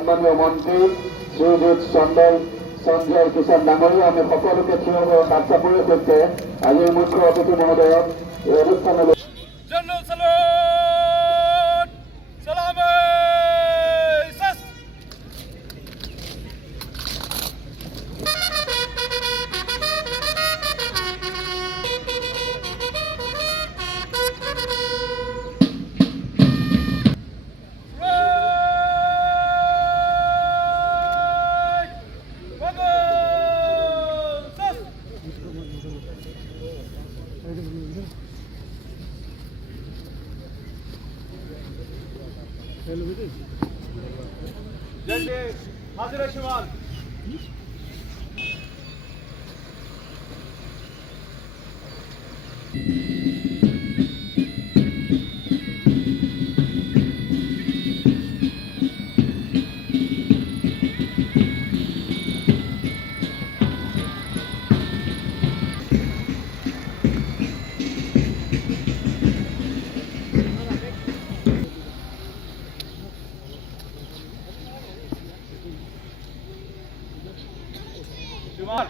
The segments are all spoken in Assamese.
সন্মানীয় মন্ত্ৰী শ্ৰীযুত সঞ্জয় কিষাণ ডাঙৰীয়া, আমি সকলোকে থিয় হৈ হাত চাপৰিৰ সৈতে আজিৰ মুখ্য অতিথি মহোদয়ক এই অনুষ্ঠানলৈ হাজিরা সমান Şuman.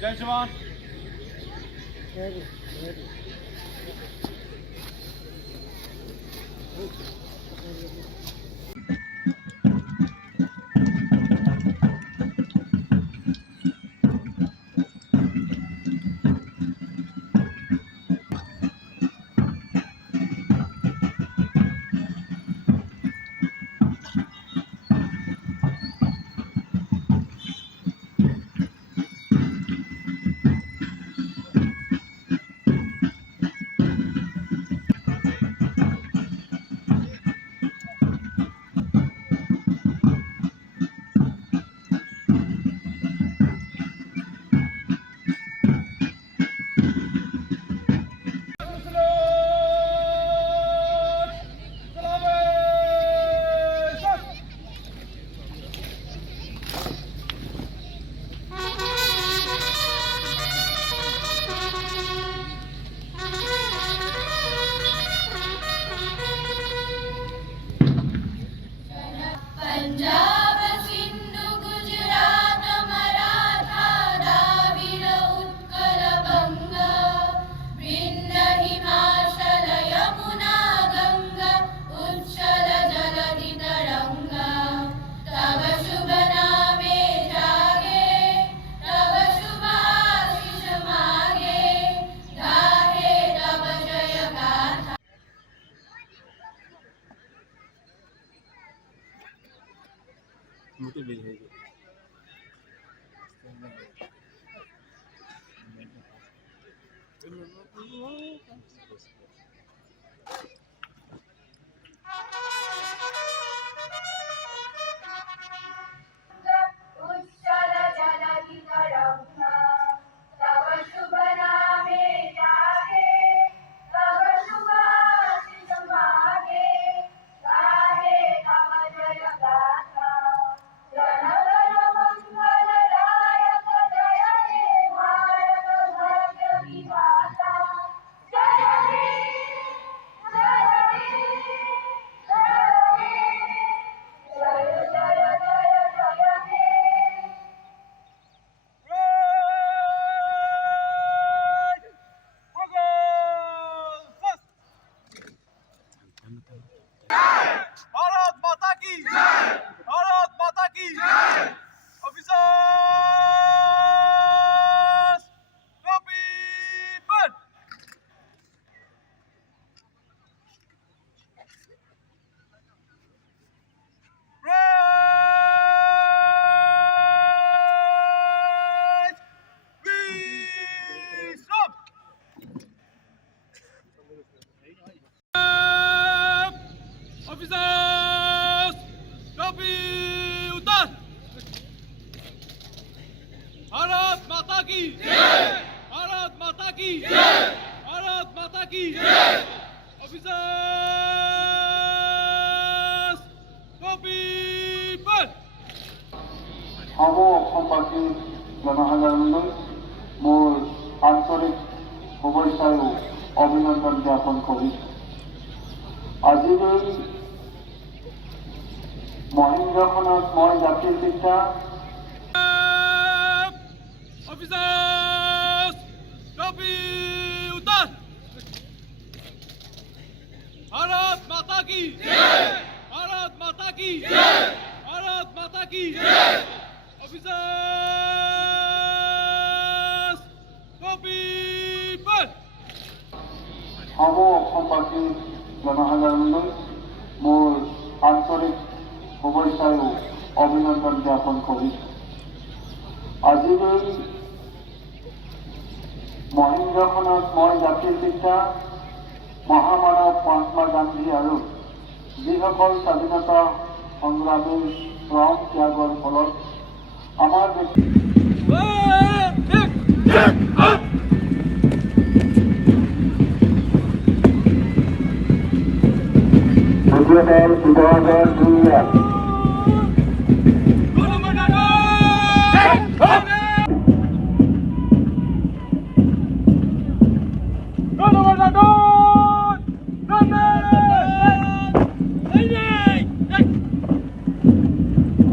Gel Şuman. Punjab Sindhu Gujarat Maratha Dravid Utkal बंग विंध्य हिमाचल यमुना गंगा उच्चल जलधि तरंगा तव शुभ नामे जागे तव शुभ आशीष मागे गाहे तव जय गाथा। मुझे मिल है उच्चल जलधि तरंगा तव शुभ नामे जागे तव शुभ आशीष मागे गाहे तव जय गाथा। जन गण मंगलदायक जय हे भारत भाग्य विधाता जय हे जय हे जय हे जय जय जय जय हे। भारत माता की जय भारत माता की जय officers copy but right we stop officers copy उतार भारत माता की जय भारत माता की जय भारत माता की जय ऑफिसर्स कॉपी पर সম অসমবাসী জনসাধাৰণলৈ মোৰ আন্তৰিক শুভেচ্ছা আৰু অভিনন্দন জ্ঞাপন কৰি আজিৰ এই মহেন্দ্ৰখনত মই জাতিৰ পিতা Officers! Copy! Utar! Bharat Mata ki! Bharat Mata ki! Bharat Mata ki! Officers! Copy! But! সম অসমবাসী জনসাধাৰণলৈ মোৰ আন্তৰিক শুভেচ্ছা আৰু অভিনন্দন জ্ঞাপন কৰিছোঁ। আজিৰ এই মহেন্দ্ৰখনত মই জাতিৰ পিতা মহামানৱ মহাত্মা গান্ধী আৰু যিসকল স্বাধীনতা সংগ্ৰামী শ্ৰম ত্যাগৰ ফলত আমাৰ দেশ দ্বিতীয়দল শিৱসাগৰ 2-1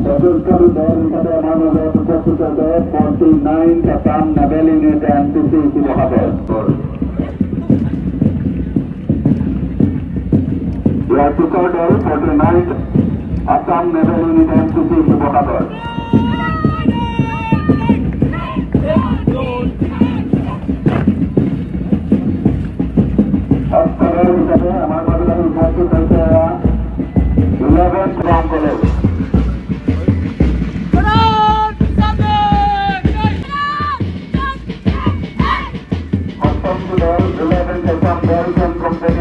চতুৰ্থ দল হিচাপে আমাৰ মাজত উপস্থিত আছে 49 Assam naval unit NCC Sivasagar. ইয়াৰ পিছৰ দল 49 Assam naval unit NCC Sivasagar. ষষ্ঠ দল হিচাপে আমাৰ মাজত উপস্থিত হৈছে 11 শ্ৰম college.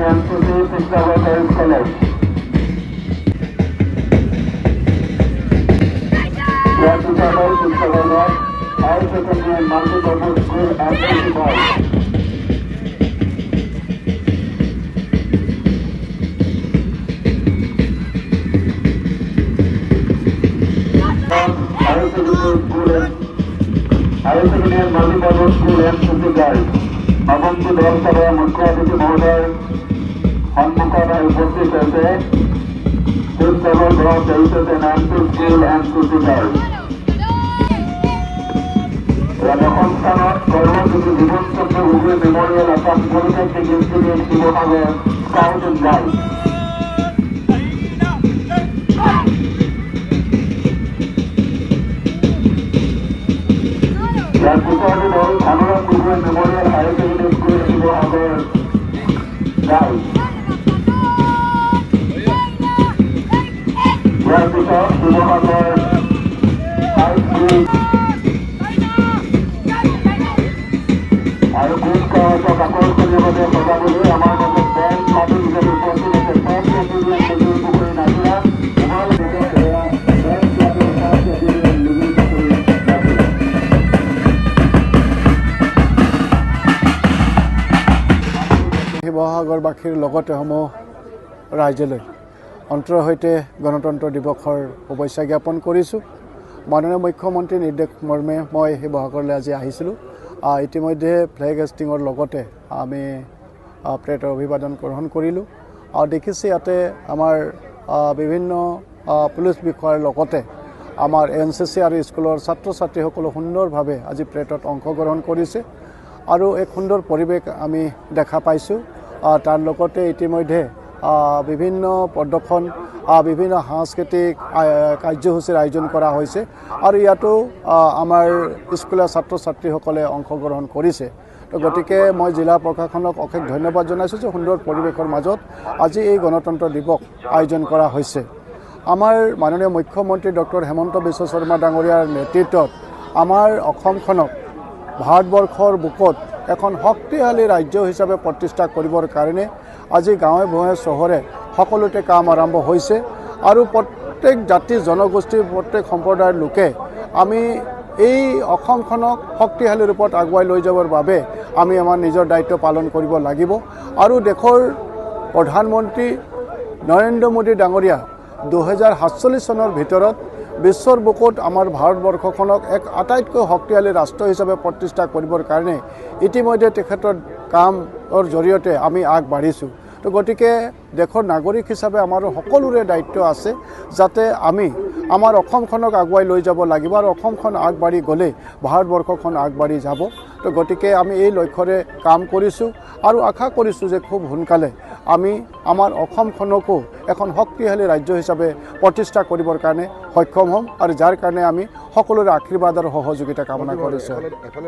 NCC Shiksha Girls College. Here to cover Shiksha Girls, High Secondary and Multi-Purpose School and NCC Boys. High Secondary and Multi-Purpose School and NCC Girls. নৱমটি দল হিচাপে মুখ্য অতিথি মহোদয় সন্মুখত উপস্থিত হৈছে 6th level block 8th School and NCC Girls। দশম স্থানত Karmajyoti Jiban Chandra Gogoi memorial Assam polytechnic institute Sivasagar scout and guide. ইয়াৰ পিছৰটো দল Bhanuram Gogoi memorial higher secondary school Sivasagar guide. ইয়াৰ পিছত শিৱসাগৰ হাইস্কুল আৰু কুচকাৱাজক আকৰ্ষণীয়ভাৱে সজাবলৈ আমাৰ মাজত বেংক মাটি হিচাপে উপস্থিত আছে পুখুৰী নাজিৰা শিৱসাগৰবাসীৰ লগতে সমূহ ৰাইজলৈ অন্তৰৰ সৈতে গণতন্ত্ৰ দিৱসৰ শুভেচ্ছা জ্ঞাপন কৰিছোঁ। মাননীয় মুখ্যমন্ত্ৰী নিৰ্দেশ মৰ্মে মই শিৱসাগৰলৈ আজি আহিছিলোঁ। ইতিমধ্যে ফ্লেগ হেষ্টিঙৰ লগতে আমি প্ৰেডৰ অভিবাদন গ্ৰহণ কৰিলোঁ। দেখিছে ইয়াতে আমাৰ বিভিন্ন পুলিচ বিষয়াৰ লগতে আমাৰ NCC আৰু স্কুলৰ ছাত্ৰ ছাত্ৰীসকলে সুন্দৰভাৱে আজি প্ৰেডত অংশগ্ৰহণ কৰিছে আৰু এক সুন্দৰ পৰিৱেশ আমি দেখা পাইছোঁ। তাৰ লগতে ইতিমধ্যে বিভিন্ন প্ৰদৰ্শন বিভিন্ন সাংস্কৃতিক কাৰ্যসূচীৰ আয়োজন কৰা হৈছে আৰু ইয়াতো আমাৰ স্কুলীয়া ছাত্ৰ ছাত্ৰীসকলে অংশগ্ৰহণ কৰিছে। তো গতিকে মই জিলা প্ৰশাসনক অশেষ ধন্যবাদ জনাইছোঁ যে সুন্দৰ পৰিৱেশৰ মাজত আজি এই গণতন্ত্ৰ দিৱস আয়োজন কৰা হৈছে। আমাৰ মাননীয় মুখ্যমন্ত্ৰী ডক্টৰ হেমন্ত বিশ্ব শৰ্মা ডাঙৰীয়াৰ নেতৃত্বত আমাৰ অসমখনক ভাৰতবৰ্ষৰ বুকত এখন শক্তিশালী ৰাজ্য হিচাপে প্ৰতিষ্ঠা কৰিবৰ কাৰণে আজি গাঁৱে ভূঞে চহৰে সকলোতে কাম আৰম্ভ হৈছে আৰু প্ৰত্যেক জাতি জনগোষ্ঠীৰ প্ৰত্যেক সম্প্ৰদায়ৰ লোকে আমি এই অসমখনক শক্তিশালী ৰূপত আগুৱাই লৈ যাবৰ বাবে আমি আমাৰ নিজৰ দায়িত্ব পালন কৰিব লাগিব আৰু দেশৰ প্ৰধানমন্ত্ৰী নৰেন্দ্ৰ মোদী ডাঙৰীয়া 2047 চনৰ ভিতৰত বিশ্বৰ বুকুত আমাৰ ভাৰতবৰ্ষখনক এক আটাইতকৈ শক্তিশালী ৰাষ্ট্ৰ হিচাপে প্ৰতিষ্ঠা কৰিবৰ কাৰণে ইতিমধ্যে তেখেতৰ কামৰ জৰিয়তে আমি আগবাঢ়িছোঁ। তো গতিকে দেশৰ নাগৰিক হিচাপে আমাৰ সকলোৰে দায়িত্ব আছে যাতে আমি আমাৰ অসমখনক আগুৱাই লৈ যাব লাগিব আৰু অসমখন আগবাঢ়ি গ'লে ভাৰতবৰ্ষখন আগবাঢ়ি যাব। তো গতিকে আমি এই লক্ষ্যৰে কাম কৰিছোঁ আৰু আশা কৰিছোঁ যে খুব সোনকালে আমি আমাৰ অসমখনকো এখন শক্তিশালী ৰাজ্য হিচাপে প্ৰতিষ্ঠা কৰিবৰ কাৰণে সক্ষম হ'ম আৰু যাৰ কাৰণে আমি সকলোৰে আশীৰ্বাদ আৰু সহযোগিতা কামনা কৰিছোঁ।